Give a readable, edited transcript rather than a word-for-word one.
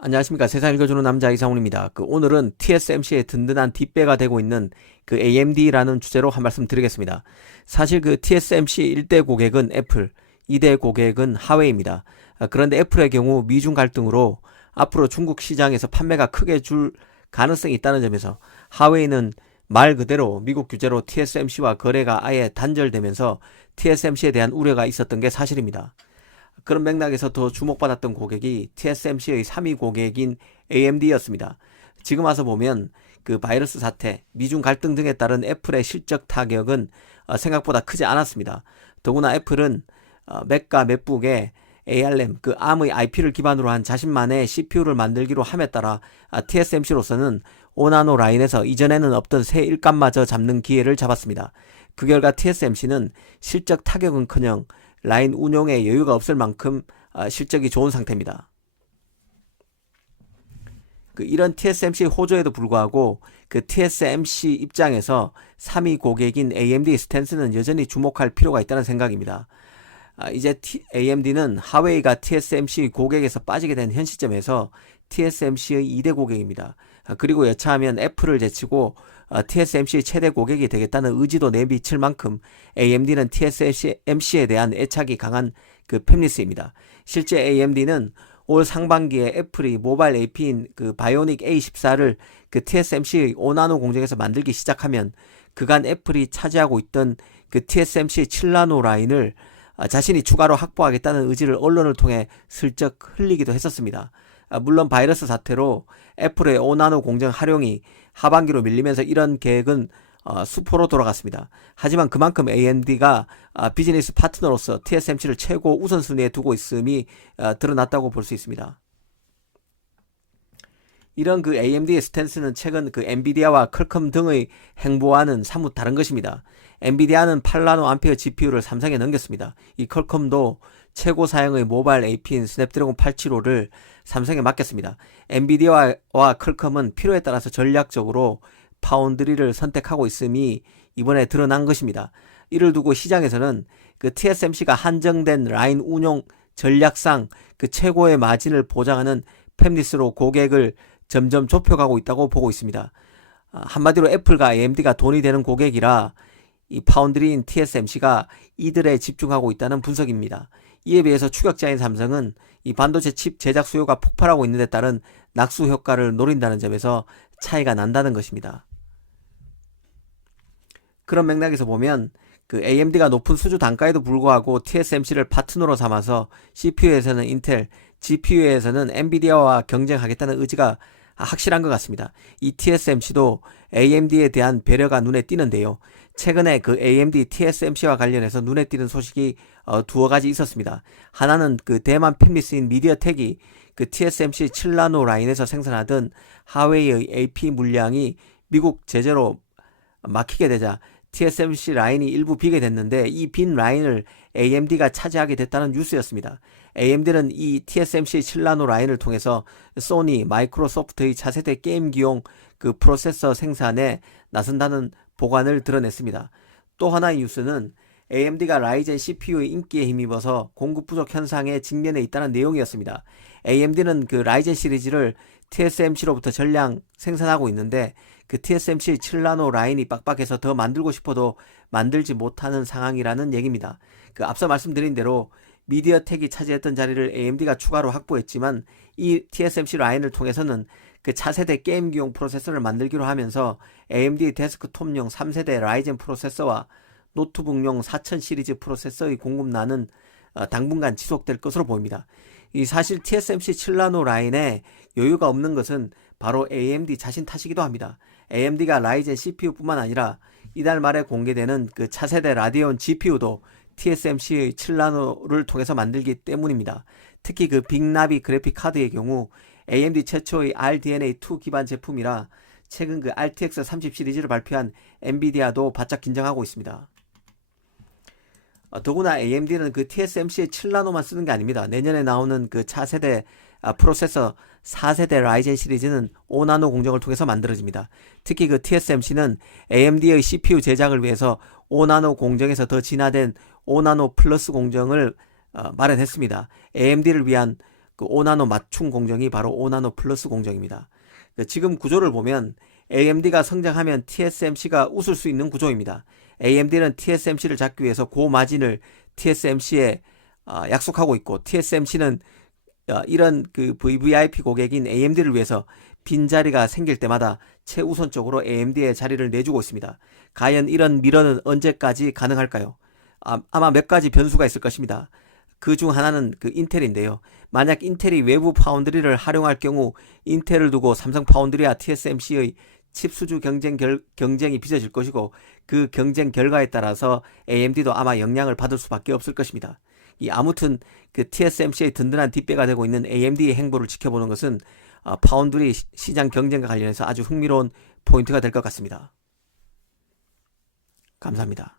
안녕하십니까. 세상 읽어주는 남자 이상훈입니다. 오늘은 TSMC의 든든한 뒷배가 되고 있는 AMD라는 주제로 한 말씀 드리겠습니다. 사실 TSMC 1대 고객은 애플, 2대 고객은 하웨이입니다. 그런데 애플의 경우 미중 갈등으로 앞으로 중국 시장에서 판매가 크게 줄 가능성이 있다는 점에서 하웨이는 말 그대로 미국 규제로 TSMC와 거래가 아예 단절되면서 TSMC에 대한 우려가 있었던 게 사실입니다. 그런 맥락에서 더 주목받았던 고객이 TSMC의 3위 고객인 AMD였습니다. 지금 와서 보면 바이러스 사태, 미중 갈등 등에 따른 애플의 실적 타격은 생각보다 크지 않았습니다. 더구나 애플은 맥과 맥북에 ARM, ARM의 IP를 기반으로 한 자신만의 CPU를 만들기로 함에 따라 TSMC로서는 5나노 라인에서 이전에는 없던 새 일감마저 잡는 기회를 잡았습니다. 그 결과 TSMC는 실적 타격은커녕 라인 운용에 여유가 없을 만큼 실적이 좋은 상태입니다. 이런 TSMC 호조에도 불구하고 TSMC 입장에서 3위 고객인 AMD 스탠스는 여전히 주목할 필요가 있다는 생각입니다. 이제 AMD는 하웨이가 TSMC 고객에서 빠지게 된 현 시점에서 TSMC의 2대 고객입니다. 그리고 여차하면 애플을 제치고 TSMC의 최대 고객이 되겠다는 의지도 내비칠 만큼 AMD는 TSMC에 대한 애착이 강한 팹리스입니다. 실제 AMD는 올 상반기에 애플이 모바일 AP인 바이오닉 A14를 TSMC의 5나노 공정에서 만들기 시작하면 그간 애플이 차지하고 있던 TSMC 7나노 라인을 자신이 추가로 확보하겠다는 의지를 언론을 통해 슬쩍 흘리기도 했었습니다. 물론 바이러스 사태로 애플의 5나노 공정 활용이 하반기로 밀리면서 이런 계획은 수포로 돌아갔습니다. 하지만 그만큼 AMD가 비즈니스 파트너로서 TSMC를 최고 우선순위에 두고 있음이 드러났다고 볼 수 있습니다. 이런 AMD의 스탠스는 최근 엔비디아와 퀄컴 등의 행보와는 사뭇 다른 것입니다. 엔비디아는 8나노 암페어 GPU를 삼성에 넘겼습니다. 이 퀄컴도 최고 사양의 모바일 AP인 스냅드래곤 875를 삼성에 맡겼습니다. 엔비디아와 퀄컴은 필요에 따라서 전략적으로 파운드리를 선택하고 있음이 이번에 드러난 것입니다. 이를 두고 시장에서는 TSMC가 한정된 라인 운용 전략상 최고의 마진을 보장하는 팹리스로 고객을 점점 좁혀가고 있다고 보고 있습니다. 한마디로 애플과 AMD가 돈이 되는 고객이라 이 파운드리인 TSMC가 이들에 집중하고 있다는 분석입니다. 이에 비해서 추격자인 삼성은 이 반도체 칩 제작 수요가 폭발하고 있는 데 따른 낙수 효과를 노린다는 점에서 차이가 난다는 것입니다. 그런 맥락에서 보면 AMD가 높은 수주 단가에도 불구하고 TSMC를 파트너로 삼아서 CPU에서는 인텔, GPU에서는 엔비디아와 경쟁하겠다는 의지가 확실한 것 같습니다. 이 TSMC도 AMD에 대한 배려가 눈에 띄는데요. 최근에 AMD TSMC와 관련해서 눈에 띄는 소식이 두어 가지 있었습니다. 하나는 대만 팹리스인 미디어텍이 TSMC 7나노 라인에서 생산하던 하웨이의 AP 물량이 미국 제재로 막히게 되자 TSMC 라인이 일부 비게 됐는데 이 빈 라인을 AMD가 차지하게 됐다는 뉴스였습니다. AMD는 이 TSMC 7나노 라인을 통해서 소니, 마이크로소프트의 차세대 게임기용 프로세서 생산에 나선다는 보관을 드러냈습니다. 또 하나의 뉴스는 AMD가 라이젠 CPU의 인기에 힘입어서 공급 부족 현상에 직면해 있다는 내용이었습니다. AMD는 라이젠 시리즈를 TSMC로부터 전량 생산하고 있는데 TSMC 7나노 라인이 빡빡해서 더 만들고 싶어도 만들지 못하는 상황이라는 얘기입니다. 앞서 말씀드린 대로 미디어텍이 차지했던 자리를 AMD가 추가로 확보했지만 이 TSMC 라인을 통해서는 차세대 게임기용 프로세서를 만들기로 하면서 AMD 데스크톱용 3세대 라이젠 프로세서와 노트북용 4000 시리즈 프로세서의 공급난은 당분간 지속될 것으로 보입니다. 이 사실 TSMC 7나노 라인에 여유가 없는 것은 바로 AMD 자신 탓이기도 합니다. AMD가 라이젠 CPU뿐만 아니라 이달 말에 공개되는 차세대 라디온 GPU도 TSMC의 7나노를 통해서 만들기 때문입니다. 특히 빅나비 그래픽 카드의 경우 AMD 최초의 RDNA2 기반 제품이라 최근 RTX 30 시리즈를 발표한 엔비디아도 바짝 긴장하고 있습니다. 더구나 AMD는 TSMC의 7나노만 쓰는 게 아닙니다. 내년에 나오는 차세대 프로세서 4세대 라이젠 시리즈는 5나노 공정을 통해서 만들어집니다. 특히 TSMC는 AMD의 CPU 제작을 위해서 5나노 공정에서 더 진화된 5나노 플러스 공정을 마련했습니다. AMD를 위한 그 5나노 맞춤 공정이 바로 5나노 플러스 공정입니다. 지금 구조를 보면 AMD가 성장하면 TSMC가 웃을 수 있는 구조입니다. AMD는 TSMC를 잡기 위해서 고마진을 TSMC에 약속하고 있고, TSMC는 이런 그 VVIP 고객인 AMD를 위해서 빈자리가 생길 때마다 최우선적으로 AMD에 자리를 내주고 있습니다. 과연 이런 밀어는 언제까지 가능할까요? 아마 몇 가지 변수가 있을 것입니다. 그 중 하나는 그 인텔인데요. 만약 인텔이 외부 파운드리를 활용할 경우 인텔을 두고 삼성 파운드리와 TSMC의 칩 수주 경쟁이 빚어질 것이고, 그 경쟁 결과에 따라서 AMD도 아마 영향을 받을 수밖에 없을 것입니다. 아무튼 그 TSMC의 든든한 뒷배가 되고 있는 AMD의 행보를 지켜보는 것은 파운드리 시장 경쟁과 관련해서 아주 흥미로운 포인트가 될 것 같습니다. 감사합니다.